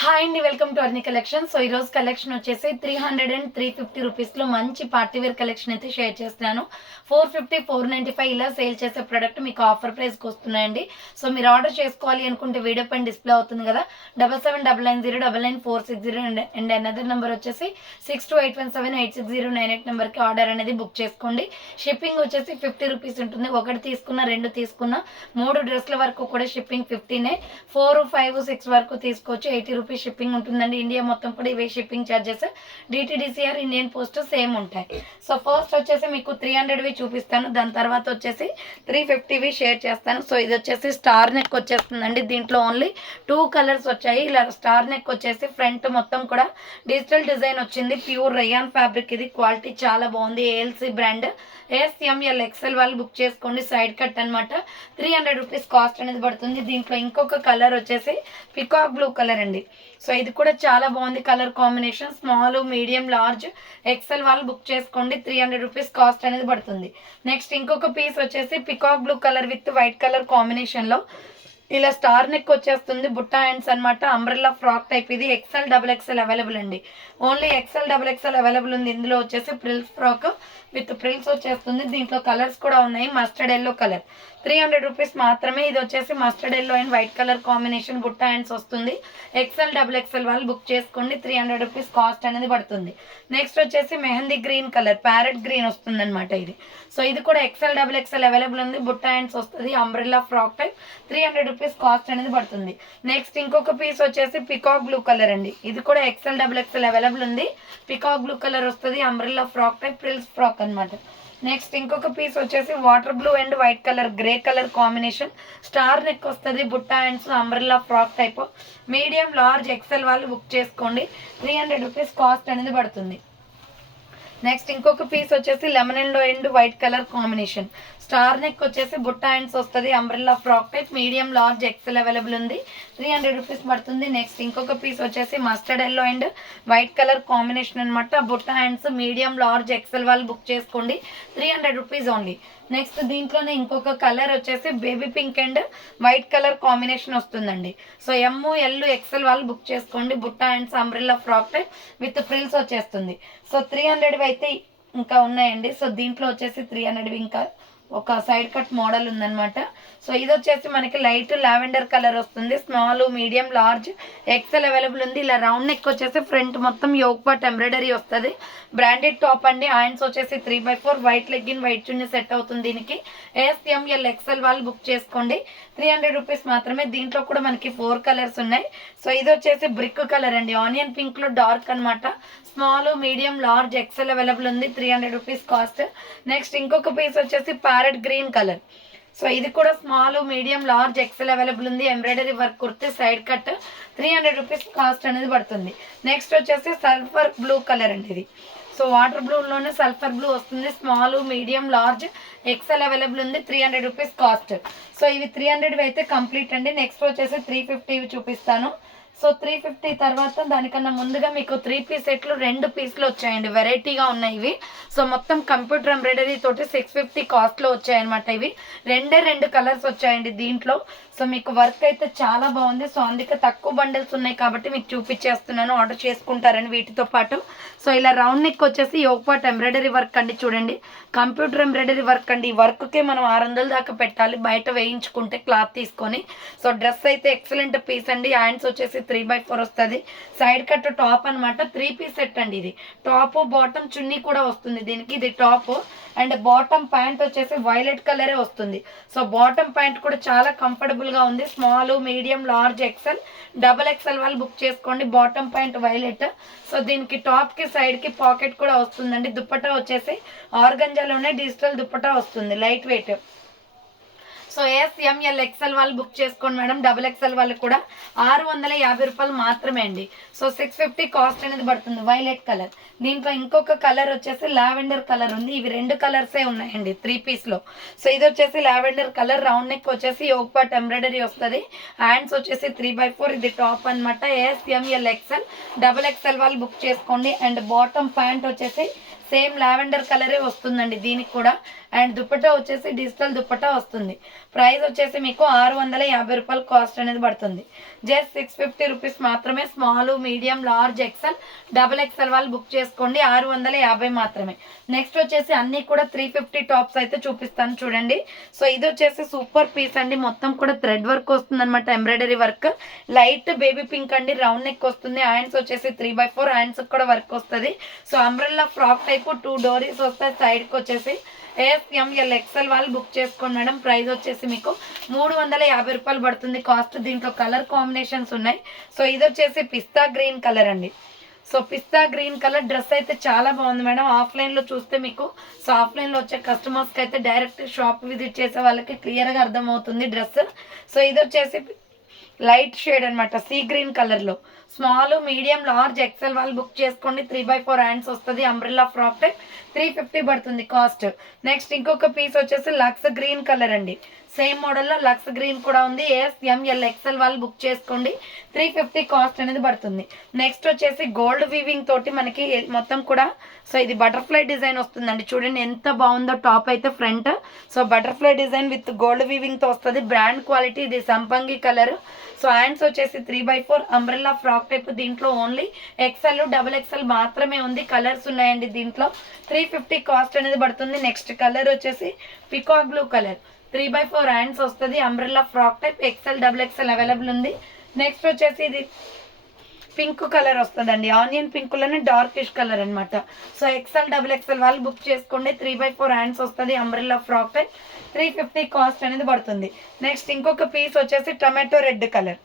Hi అండి welcome to Arni collection so ఈ రోజు కలెక్షన్ వచ్చేసి three hundred and three fifty రూపీస్లో మంచి పార్టీ వేర్ కలెక్షన్ అయితే షేర్ చేస్తున్నాను. Four fifty four ninety five ఇలా సేల్ చేసే ప్రోడక్ట్ మీకు ఆఫర్ ప్రైస్కి వస్తున్నాయండి. సో మీరు ఆర్డర్ చేసుకోవాలి అనుకుంటే వీడియో పైన డిస్ప్లే అవుతుంది కదా. Double seven double nine zero double nine four six zero and another number వచ్చేసి six two eight one seven eight six zero nine eight నెంబర్కి ఆర్డర్ అనేది బుక్ చేసుకోండి. షిప్పింగ్ వచ్చేసి ఫిఫ్టీ రూపీస్ ఉంటుంది. ఒకటి తీసుకున్న రెండు తీసుకున్న మూడు డ్రెస్ల వరకు కూడా షిప్పింగ్ ఫిఫ్టీనే ఫోర్ ఫైవ్ సిక్స్ వరకు తీసుకోవచ్చు. ఎయిటీ రూపీస్ షిప్పింగ్ ఉంటుందండి. ఇండియా మొత్తం కూడా ఇవే shipping charges DTDC or Indian post same ఉంటాయి. సో ఫస్ట్ వచ్చేసి మీకు త్రీ హండ్రెడ్వి చూపిస్తాను. దాని తర్వాత వచ్చేసి త్రీ ఫిఫ్టీవి షేర్ చేస్తాను. సో ఇది వచ్చేసి స్టార్ నెక్ వచ్చేస్తుందండి. దీంట్లో ఓన్లీ టూ కలర్స్ వచ్చాయి. ఇలా స్టార్ నెక్ వచ్చేసి ఫ్రంట్ మొత్తం కూడా డిజిటల్ డిజైన్ వచ్చింది. ప్యూర్ రయాన్ ఫ్యాబ్రిక్ ఇది. క్వాలిటీ చాలా బాగుంది. A L C brand A S M L XL వాళ్ళు బుక్ చేసుకోండి. సైడ్ కట్ అన్నమాట. త్రీ హండ్రెడ్ రూపీస్ కాస్ట్ అనేది పడుతుంది. దీంట్లో ఇంకొక కలర్ వచ్చేసి పికాక్ బ్లూ కలర్ అండి. సో ఇది కూడా చాలా బాగుంది colour combination. Small medium large. XL వాళ్ళు బుక్ చేసుకోండి. త్రీ హండ్రెడ్ రూపీస్ కాస్ట్ అనేది పడుతుంది. నెక్స్ట్ ఇంకొక పీస్ వచ్చేసి peacock blue colour with white colour కాంబినేషన్లో ఇలా స్టార్ నెక్ వచ్చేస్తుంది. బుట్టా హ్యాండ్స్ అనమాట అంబ్రెల్లా ఫ్రాక్ టైప్ ఇది. ఎక్సెల్ డబుల్ ఎక్సెల్ అవైలబుల్ అండి. Only XL double XL available ఉంది. ఇందులో వచ్చేసి ప్రిల్స్ ఫ్రాక్ విత్ ప్రిల్స్ వచ్చేస్తుంది. దీంట్లో కలర్స్ కూడా ఉన్నాయి. Mustard yellow colour. Three hundred rupees మాత్రమే ఇది వచ్చేసి mustard yellow and white colour combination బుట్ట హ్యాండ్స్ వస్తుంది. ఎక్సెల్ డబుల్ ఎక్సెల్ వాళ్ళు బుక్ చేసుకోండి. త్రీ హండ్రెడ్ రూపీస్ కాస్ట్ అనేది పడుతుంది. నెక్స్ట్ వచ్చేసి mehndi green colour parrot green వస్తుంది అనమాట ఇది. సో ఇది కూడా ఎక్సెల్ డబుల్ ఎక్సెల్ అవైలబుల్ ఉంది. బుట్ట హ్యాండ్స్ వస్తుంది umbrella frock type three hundred rupees cost అనేది పడుతుంది. నెక్స్ట్ ఇంకొక పీస్ వచ్చేసి పికాక్ బ్లూ కలర్ అండి. ఇది కూడా ఎక్సెల్ డబుల్ ఎక్సెల్ అవైలబుల్ ఉంది. పికాక్ బ్లూ కలర్ వస్తుంది umbrella frock type frills frock అన్నమాట. నెక్స్ట్ ఇంకొక పీస్ వచ్చేసి water blue and white colour grey colour combination star neck వస్తుంది Butta hands umbrella frock type medium large XL వాళ్ళు book చేసుకోండి. Three hundred rupees cost అనేది పడుతుంది. Next ఇంకొక పీస్ వచ్చేసి lemon and and white colour combination star neck వచ్చేసి బుట్టా hands వస్తుంది. Umbrella frock type medium large XL available ఉంది. త్రీ హండ్రెడ్ రూపీస్ పడుతుంది. నెక్స్ట్ ఇంకొక పీస్ వచ్చేసి mustard yellow and white colour combination అనమాట బుట్టా హ్యాండ్స్ మీడియం లార్జ్ ఎక్సెల్ వాళ్ళు బుక్ చేసుకోండి. Three hundred rupees only next దీంట్లోనే ఇంకొక కలర్ వచ్చేసి baby pink and white colour combination వస్తుందండి. సో ఎమ్ ఎల్ ఎక్సెల్ వాళ్ళు బుక్ చేసుకోండి. Butta hands umbrella frock type with frills వచ్చేస్తుంది. సో త్రీ హండ్రెడ్ అయితే ఇంకా ఉన్నాయండి. సో దీంట్లో వచ్చేసి త్రీ హండ్రెడ్ ఇంకా ఒక సైడ్ కట్ మోడల్ ఉందన్నమాట. సో ఇది వచ్చేసి మనకి లైట్ లావెండర్ కలర్ వస్తుంది. Small medium large XL available ఉంది. ఇలా రౌండ్ నెక్ వచ్చేసి ఫ్రంట్ మొత్తం యోగ్ పాట్ ఎంబ్రాయిడరీ వస్తుంది. బ్రాండెడ్ టాప్ అండి. హ్యాండ్స్ వచ్చేసి three by four white legging white chunni set అవుతుంది దీనికి. A S M L XL వాళ్ళు బుక్ చేసుకోండి. త్రీ హండ్రెడ్ రూపీస్ మాత్రమే. దీంట్లో కూడా మనకి ఫోర్ కలర్స్ ఉన్నాయి. సో ఇది వచ్చేసి బ్రిక్ కలర్ అండి. ఆనియన్ పింక్లో డార్క్ అన్నమాట. Small medium large XL available ఉంది. Three hundred rupees cost. Next ఇంకొక పీస్ వచ్చేసి ప్యారెట్ గ్రీన్ కలర్. సో ఇది కూడా small medium large XL available ఉంది. Embroidery work kurti side cut. Three hundred rupees cost అనేది పడుతుంది. నెక్స్ట్ వచ్చేసి సల్ఫర్ బ్లూ కలర్ అండి ఇది. సో వాటర్ బ్లూలోనే సల్ఫర్ బ్లూ వస్తుంది. Small medium large XL available ఉంది. Three hundred rupees cost. So ఇవి త్రీ హండ్రెడ్ అయితే కంప్లీట్ అండి. నెక్స్ట్ వచ్చేసి త్రీ ఫిఫ్టీ చూపిస్తాను. సో త్రీ ఫిఫ్టీ తర్వాత దానికన్నా ముందుగా మీకు త్రీ పీస్ సెట్లు రెండు పీస్లు వచ్చాయండి. వెరైటీగా ఉన్నాయి ఇవి. సో మొత్తం కంప్యూటర్ ఎంబ్రాయిడరీ తోటి సిక్స్ ఫిఫ్టీ కాస్ట్లో వచ్చాయన్నమాట ఇవి. రెండే రెండు కలర్స్ వచ్చాయండి దీంట్లో. సో మీకు వర్క్ అయితే చాలా బాగుంది. సో అందుకే తక్కువ బండిల్స్ ఉన్నాయి కాబట్టి మీకు చూపించేస్తున్నాను. ఆర్డర్ చేసుకుంటారని వీటితో పాటు. సో ఇలా రౌండ్ నెక్ వచ్చేసి యోగపాట్ ఎంబ్రాయిడరీ వర్క్ అండి చూడండి. కంప్యూటర్ ఎంబ్రాయిడరీ వర్క్ అండి. ఈ వర్క్కే మనం ఆరు వందల దాకా పెట్టాలి. బయట వేయించుకుంటే క్లాత్ తీసుకొని. సో డ్రెస్ అయితే ఎక్సలెంట్ పీస్ అండి. హ్యాండ్స్ వచ్చేసి త్రీ బై ఫోర్ వస్తుంది. సైడ్ కట్ టాప్ అనమాట త్రీ పీస్ సెట్ అండి ఇది. టాప్ బాటమ్ చున్నీ కూడా వస్తుంది దీనికి. ఇది టాప్. అండ్ బాటమ్ ప్యాంట్ వచ్చేసి వైలెట్ కలరే వస్తుంది. సో బాటమ్ ప్యాంట్ కూడా చాలా కంఫర్టబుల్గా ఉంది. Small medium large XL double XL వాళ్ళు బుక్ చేసుకోండి. Bottom pant violet. సో దీనికి టాప్కి సైడ్కి పాకెట్ కూడా వస్తుందండి. దుప్పటా వచ్చేసి ఆర్గంజాలోనే డిజిటల్ దుప్పటా వస్తుంది. Light weight. So S M L XL వాళ్ళు బుక్ చేసుకోండి మేడం. డబుల్ ఎక్సెల్ వాళ్ళు కూడా ఆరు వందల యాభై రూపాయలు మాత్రమే అండి. సో సిక్స్ ఫిఫ్టీ కాస్ట్ అనేది పడుతుంది వైలెట్ కలర్ దీంట్లో ఇంకొక కలర్ వచ్చేసి లావెండర్ కలర్ ఉంది. ఇవి రెండు కలర్సే ఉన్నాయండి త్రీ పీస్లో సో ఇది వచ్చేసి లావెండర్ కలర్ రౌండ్ నెక్ వచ్చేసి యోగ్ పాట్ ఎంబ్రాయిడరీ వస్తుంది. హ్యాండ్స్ వచ్చేసి త్రీ బై ఫోర్ ఇది టాప్ అనమాట S M L XL double XL వాళ్ళు బుక్ చేసుకోండి. అండ్ బాటమ్ ప్యాంట్ వచ్చేసి సేమ్ లావెండర్ కలరే వస్తుందండి దీనికి కూడా. అండ్ దుప్పట వచ్చేసి డిజిటల్ దుప్పట వస్తుంది. ప్రైస్ వచ్చేసి మీకు ఆరు వందల యాభై రూపాయలు కాస్ట్ అనేది పడుతుంది. జస్ట్ సిక్స్ ఫిఫ్టీ రూపీస్ మాత్రమే small medium large XL double XL వాళ్ళు బుక్ చేసుకోండి. ఆరు వందల యాభై మాత్రమే. నెక్స్ట్ వచ్చేసి అన్నీ కూడా త్రీ ఫిఫ్టీ టాప్స్ అయితే చూపిస్తాను చూడండి. సో ఇది వచ్చేసి సూపర్ పీస్ అండి. మొత్తం కూడా థ్రెడ్ వర్క్ వస్తుంది అనమాట embroidery work. Light baby pink అండి రౌండ్ నెక్ వస్తుంది. హ్యాండ్స్ వచ్చేసి త్రీ బై ఫోర్ హ్యాండ్స్ కూడా వర్క్ వస్తుంది. So umbrella frock type two డోరీస్ వస్తాయి. సైడ్కి వచ్చేసి A S M L XL వాళ్ళు బుక్ చేసుకోండి మేడం. ప్రైస్ వచ్చేసి మీకు మూడు వందల యాభై రూపాయలు పడుతుంది కాస్ట్ దీంట్లో కలర్ కాంబినేషన్స్ ఉన్నాయి. సో ఇది వచ్చేసి పిస్తా గ్రీన్ కలర్ అండి. So pista green colour dress అయితే చాలా బాగుంది మేడం. ఆఫ్లైన్లో చూస్తే మీకు సో ఆఫ్లైన్లో వచ్చే కస్టమర్స్కి అయితే డైరెక్ట్ షాప్ విజిట్ చేసే వాళ్ళకి క్లియర్గా అర్థమవుతుంది డ్రెస్ సో ఇది వచ్చేసి లైట్ షేడ్ అనమాట సీ గ్రీన్ కలర్లో. స్మాల్ మీడియం లార్జ్ ఎక్సెల్ వాళ్ళు బుక్ చేసుకోండి. త్రీ బై ఫోర్ హ్యాండ్స్ వస్తుంది umbrella frock type three fifty పడుతుంది కాస్ట్. నెక్స్ట్ ఇంకొక పీస్ వచ్చేసి లక్స్ గ్రీన్ కలర్ అండి. సేమ్ మోడల్లో లక్స్ గ్రీన్ కూడా ఉంది. A S M L XL వాళ్ళు బుక్ చేసుకోండి. త్రీ ఫిఫ్టీ కాస్ట్ అనేది పడుతుంది. నెక్స్ట్ వచ్చేసి గోల్డ్ వీవింగ్ తోటి మనకి మొత్తం కూడా సో ఇది బటర్ఫ్లై డిజైన్ వస్తుందండి. చూడండి ఎంత బాగుందో టాప్ అయితే front. So butterfly design with gold వీవింగ్తో వస్తుంది. బ్రాండ్ క్వాలిటీ ఇది సంపంగి కలర్. సో హ్యాండ్స్ వచ్చేసి three by four umbrella frock type దీంట్లో ఓన్లీ ఎక్సెల్ డబుల్ ఎక్సెల్ మాత్రమే ఉంది. కలర్స్ ఉన్నాయండి దీంట్లో. త్రీ ఫిఫ్టీ కాస్ట్ అనేది పడుతుంది. నెక్స్ట్ కలర్ వచ్చేసి peacock blue colour three by four hands వస్తుంది. Umbrella frock type XL double XL available ఉంది. నెక్స్ట్ వచ్చేసి ఇది పింక్ కలర్ వస్తుందండి. ఆనియన్ పింక్లోనే డార్కిష్ కలర్ అనమాట సో ఎక్సెల్ డబుల్ ఎక్సెల్ వాళ్ళు బుక్ చేసుకోండి. త్రీ బై ఫోర్ హ్యాండ్స్ వస్తుంది. Umbrella frock type three fifty cost అనేది పడుతుంది. నెక్స్ట్ ఇంకొక పీస్ వచ్చేసి tomato red colour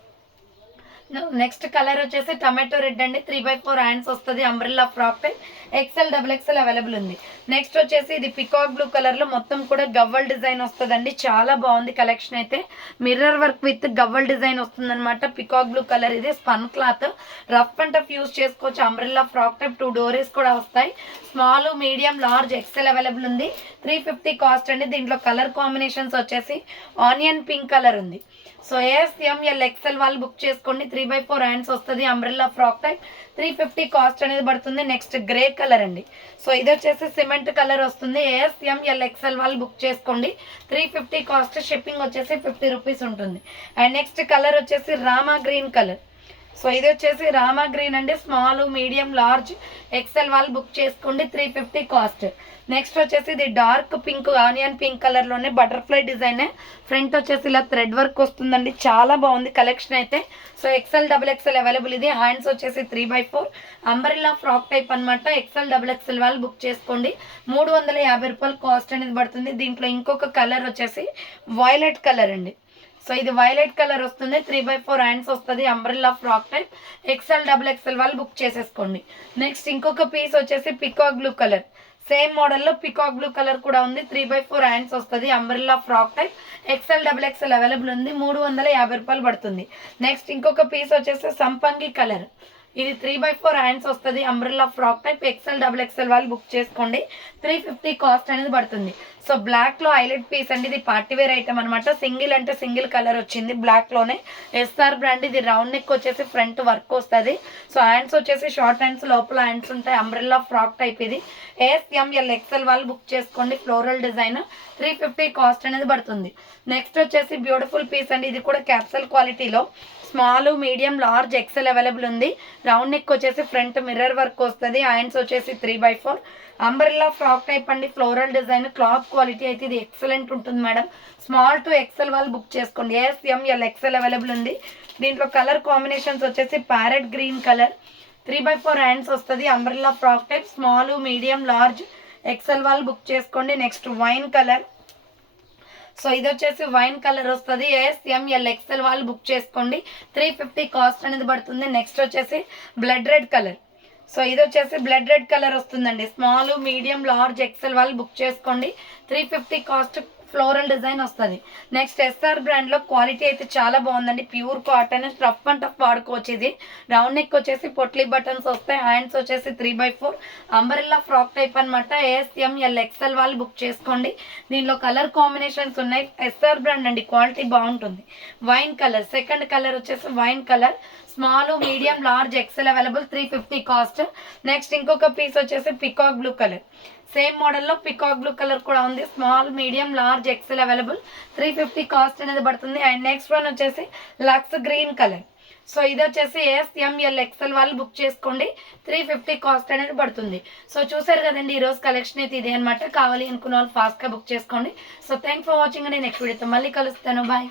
next colour వచ్చేసి టమాటో రెడ్ అండి. త్రీ బై ఫోర్ హ్యాండ్స్ వస్తుంది. Umbrella frock type XL double XL available ఉంది. నెక్స్ట్ వచ్చేసి ఇది పికాక్ బ్లూ కలర్లో మొత్తం కూడా గవ్వల్ డిజైన్ వస్తుందండి. చాలా బాగుంది కలెక్షన్ అయితే. మిర్రర్ వర్క్ విత్ గవ్వల్ డిజైన్ వస్తుంది అనమాట పికాక్ బ్లూ కలర్ ఇది. Spun cloth. Rough and tough use చేసుకోవచ్చు. అంబ్రెల్లా ఫ్రాక్ టైప్ టూ డోరీస్ కూడా వస్తాయి. Small medium large XL available ఉంది. త్రీ ఫిఫ్టీ కాస్ట్ అండి. దీంట్లో కలర్ కాంబినేషన్స్ వచ్చేసి ఆనియన్ పింక్ కలర్ ఉంది. So A S M L XL వాళ్ళు బుక్ చేసుకోండి. త్రీ బై ఫోర్ హ్యాండ్స్ వస్తుంది umbrella frock type. Three fifty cost అనేది పడుతుంది నెక్స్ట్ గ్రే కలర్ అండి. సో ఇది వచ్చేసి సిమెంట్ కలర్ వస్తుంది. ఏఎస్ఎంఎల్ ఎక్సెల్ వాళ్ళు బుక్ చేసుకోండి. త్రీ ఫిఫ్టీ కాస్ట్ షిప్పింగ్ వచ్చేసి ఫిఫ్టీ రూపీస్ ఉంటుంది. అండ్ నెక్స్ట్ కలర్ వచ్చేసి రామా గ్రీన్ కలర్. సో ఇది వచ్చేసి రామా గ్రీన్ అండి. Small medium large. ఎక్సెల్ వాళ్ళు బుక్ చేసుకోండి. Three fifty cost. నెక్స్ట్ వచ్చేసి ఇది డార్క్ పింక్ ఆనియన్ పింక్ కలర్లోనే బటర్ఫ్లై డిజైన్. ఫ్రంట్ వచ్చేసి ఇలా థ్రెడ్ వర్క్ వస్తుందండి. చాలా బాగుంది కలెక్షన్ అయితే. So XL double XL available ఇది. హ్యాండ్స్ వచ్చేసి three by four umbrella frock type అనమాట ఎక్సెల్ డబుల్ ఎక్సెల్ వాళ్ళు బుక్ చేసుకోండి. మూడు వందల యాభై రూపాయలు కాస్ట్ అనేది పడుతుంది. దీంట్లో ఇంకొక కలర్ వచ్చేసి వైలెట్ కలర్ అండి. సో ఇది వైలెట్ కలర్ వస్తుంది. త్రీ బై ఫోర్ హ్యాండ్స్ వస్తుంది. Umbrella frock type XL double XL వాళ్ళు బుక్ చేసేసుకోండి. నెక్స్ట్ ఇంకొక పీస్ వచ్చేసి పికాక్ బ్లూ కలర్ సేమ్ మోడల్లో పికాక్ బ్లూ కలర్ కూడా ఉంది. త్రీ బై ఫోర్ హ్యాండ్స్ వస్తుంది. Umbrella frock type XL double XL available ఉంది. మూడు వందల యాభై రూపాయలు పడుతుంది. నెక్స్ట్ ఇంకొక పీస్ వచ్చేసి సంపంగి కలర్ ఇది త్రీ బై ఫోర్ హ్యాండ్స్ వస్తుంది. Umbrella frock type XL double XL వాళ్ళు బుక్ చేసుకోండి. త్రీ ఫిఫ్టీ కాస్ట్ అనేది పడుతుంది. సో బ్లాక్లో హైలైట్ పీస్ అండి ఇది పార్టీ వేర్ ఐటమ్ అనమాట సింగిల్ అంటే సింగిల్ కలర్ వచ్చింది బ్లాక్లోనే. ఎస్ఆర్ బ్రాండ్ ఇది రౌండ్ నెక్ వచ్చేసి ఫ్రంట్ వర్క్ వస్తుంది. సో హ్యాండ్స్ వచ్చేసి షార్ట్ హ్యాండ్స్ లోపల హ్యాండ్స్ ఉంటాయి అంబ్రెల్లా ఫ్రాక్ టైప్ ఇది. ఏఎస్ఎంఎల్ ఎక్సెల్ వాళ్ళు బుక్ చేసుకోండి floral design three fifty cost అనేది పడుతుంది. నెక్స్ట్ వచ్చేసి బ్యూటిఫుల్ పీస్ అండి ఇది కూడా క్యాప్సల్ క్వాలిటీలో small medium large XL available ఉంది. రౌండ్ నెక్ వచ్చేసి ఫ్రంట్ మిర్రర్ వర్క్ వస్తుంది. హ్యాండ్స్ వచ్చేసి three by four umbrella frock type అండి ఫ్లోరల్ డిజైన్ క్లాత్ క్వాలిటీ అయితే ఇది ఎక్సలెంట్ ఉంటుంది మేడం. స్మాల్ టు ఎక్సెల్ వాళ్ళు బుక్ చేసుకోండి. ఎస్ఎంఎల్ ఎక్సెల్ అవైలబుల్ ఉంది. దీంట్లో కలర్ కాంబినేషన్స్ వచ్చేసి parrot green colour. Three by four hands వస్తుంది umbrella frock type small medium large. XL వాళ్ళు బుక్ చేసుకోండి. Next wine colour. సో ఇది వచ్చేసి వైన్ కలర్ వస్తుంది. ఎస్ఎంఎల్ ఎక్సెల్ వాళ్ళు బుక్ చేసుకోండి. త్రీ ఫిఫ్టీ కాస్ట్ అనేది పడుతుంది. నెక్స్ట్ వచ్చేసి బ్లడ్ రెడ్ కలర్. సో ఇది వచ్చేసి బ్లడ్ రెడ్ కలర్ వస్తుందండి. స్మాల్ మీడియం లార్జ్ ఎక్సెల్ వాళ్ళు బుక్ చేసుకోండి. Three fifty cost floral design వస్తుంది. నెక్స్ట్ ఎస్ఆర్ బ్రాండ్లో క్వాలిటీ అయితే చాలా బాగుందండి. Pure cotton rough and tough వాడుకోవచ్చు ఇది రౌండ్ నెక్ వచ్చేసి పొట్లీ బటన్స్ వస్తాయి. హ్యాండ్స్ వచ్చేసి three by four umbrella frock type అనమాట ఏఎస్ఎంఎల్ ఎక్సెల్ వాళ్ళు బుక్ చేసుకోండి. దీనిలో కలర్ కాంబినేషన్స్ ఉన్నాయి. ఎస్ఆర్ బ్రాండ్ అండి. క్వాలిటీ బాగుంటుంది. వైన్ కలర్ సెకండ్ కలర్ వచ్చేసి wine colour small medium large XL available three fifty cost next ఇంకొక పీస్ వచ్చేసి పికాక్ బ్లూ కలర్ సేమ్ మోడల్లో పికాక్ బ్లూ కలర్ కూడా ఉంది. Small medium large XL available. Three fifty cost అనేది పడుతుంది. And next one వచ్చేసి Lux green colour. So ఇది వచ్చేసి ఎస్ఎంఎల్ ఎక్సెల్ వాళ్ళు బుక్ చేసుకోండి. త్రీ ఫిఫ్టీ కాస్ట్ అనేది పడుతుంది. సో చూసారు కదండి ఈరోజు కలెక్షన్ అయితే ఇదే అనమాట కావాలి అనుకున్న వాళ్ళు ఫాస్ట్గా బుక్ చేసుకోండి. సో థ్యాంక్ ఫర్ వాచింగ్ అండి. నెక్స్ట్ వీడియోతో మళ్ళీ కలుస్తాను. బాయ్